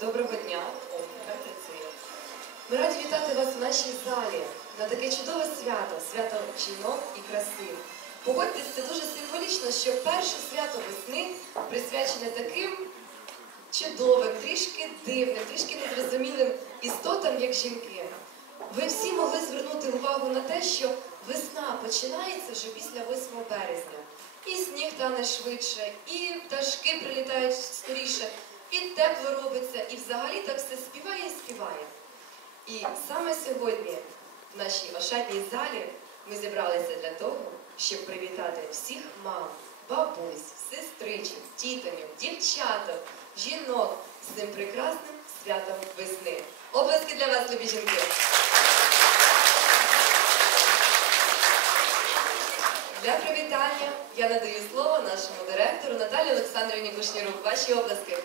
Доброго дня. Ми раді вітати вас в нашій залі на таке чудове свято, свято жінок і краси. Погодьтесь, це дуже символічно, що перше свято весни присвячене таким чудовим, трішки дивним, трішки незрозумілим істотам, як жінки. Ви всі могли звернути увагу на те, що весна починається вже після 8 березня. І сніг тане швидше, і пташки прилітають скоріше, тепло робиться, і взагалі так все співає і співає. І саме сьогодні в нашій ошатній залі ми зібралися для того, щоб привітати всіх мам, бабусь, сестричок, тітонів, дівчаток, жінок з цим прекрасним святом весни. Облески для вас, любі жінки! Для привітання я надаю слово нашому директору Наталі Олександрівні Кушнірук. Ваші облески.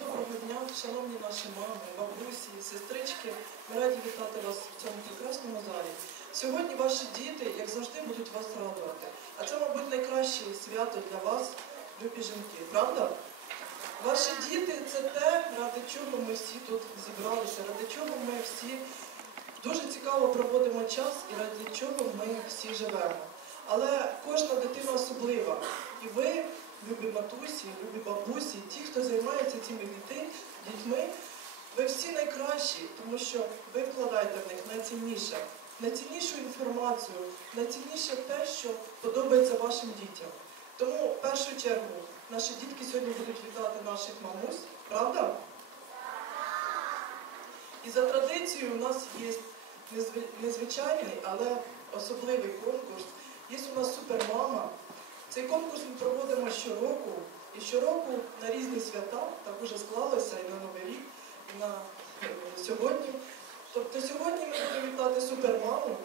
Доброго дня, шановні наші мами, бабусі, сестрички. Ми раді вітати вас в цьому прекрасному залі. Сьогодні ваші діти, як завжди, будуть вас радувати. А це, мабуть, найкраще свято для вас, любі жінки, правда? Ваші діти це те, ради чого ми всі тут зібралися, ради чого ми всі дуже цікаво проводимо час і ради чого ми всі живемо. Але кожна дитина особлива. І ви, любі матусі, любі бабусі, ті, хто займається цими дітьми, ви всі найкращі, тому що ви вкладаєте в них найцінніше, найціннішу інформацію, найцінніше те, що подобається вашим дітям. Тому в першу чергу наші дітки сьогодні будуть вітати наших мамусь, правда? І за традицією у нас є незвичайний, але особливий конкурс. Є у нас супермама. Цей конкурс ми проводимо щороку. І щороку на різні свята, так уже склалося і на Новий рік, і на е, сьогодні. Тобто сьогодні ми будемо вітати супермаму,